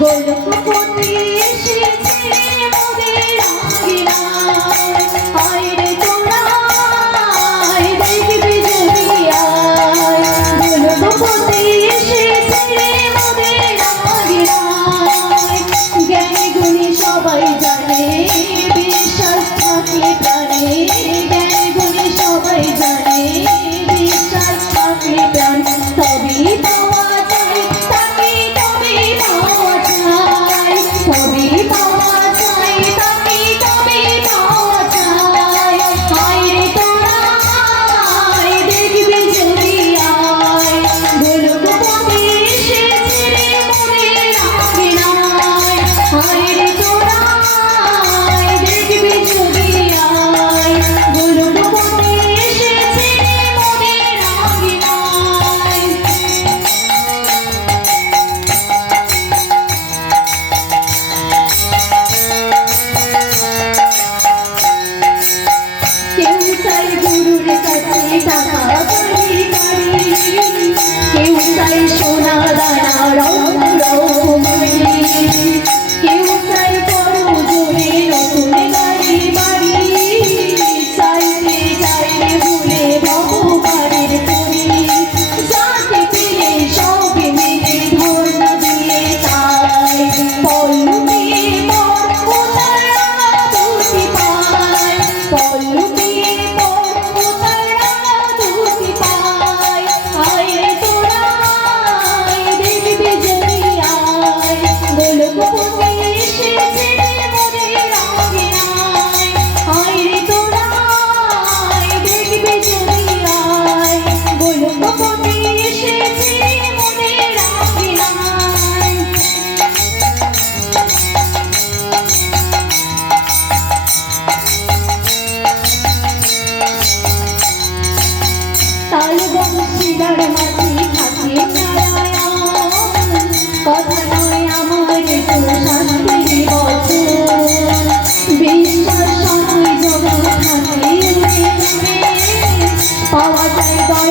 গোলক đấu পাওয়া যায়